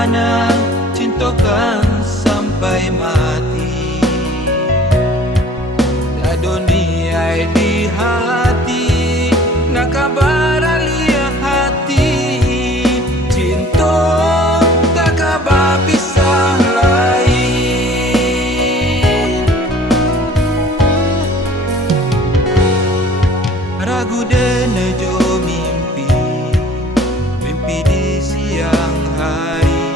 mana cintakan sampai mati. Da dunia di hati nak kabar alia hati. Cinta tak kabar pisah lain. Ragu dan jo mimpi di siang hari.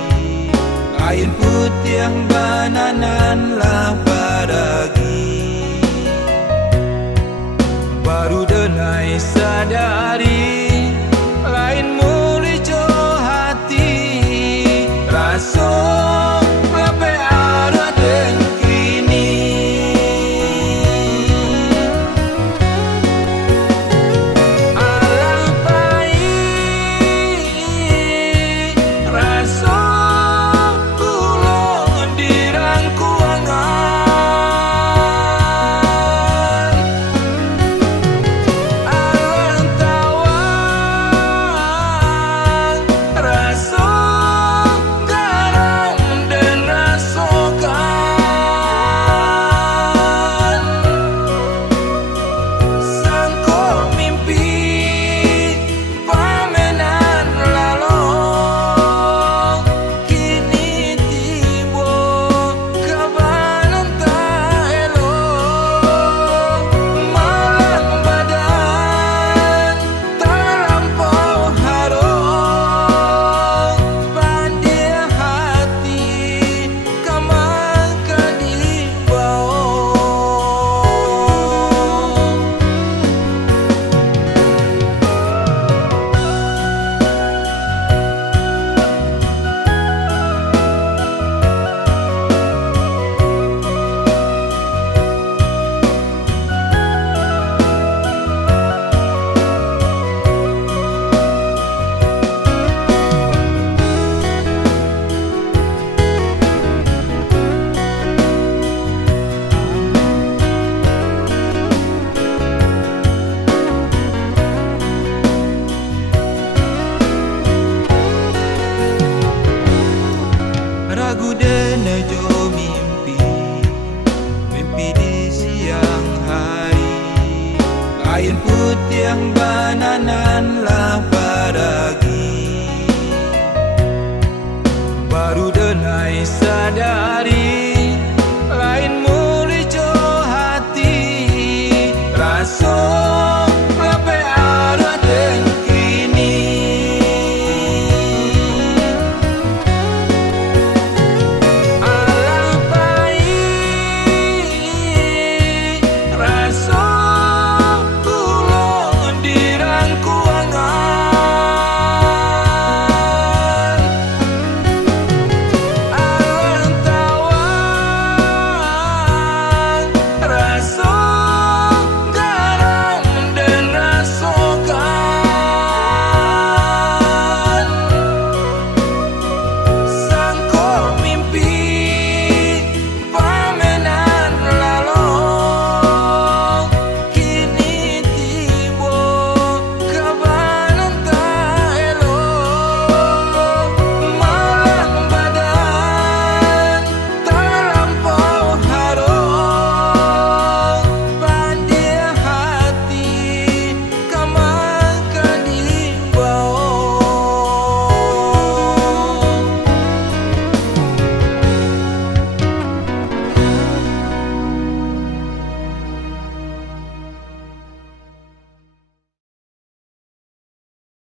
Kain putih yang bananan lah baragi. Baru denai sadari lain muli jo hati. Rasa lape ada dan kini. Ragu dan jo mimpi di siang hari. Kain putih yang bananan lah baragi. Baru denai sadari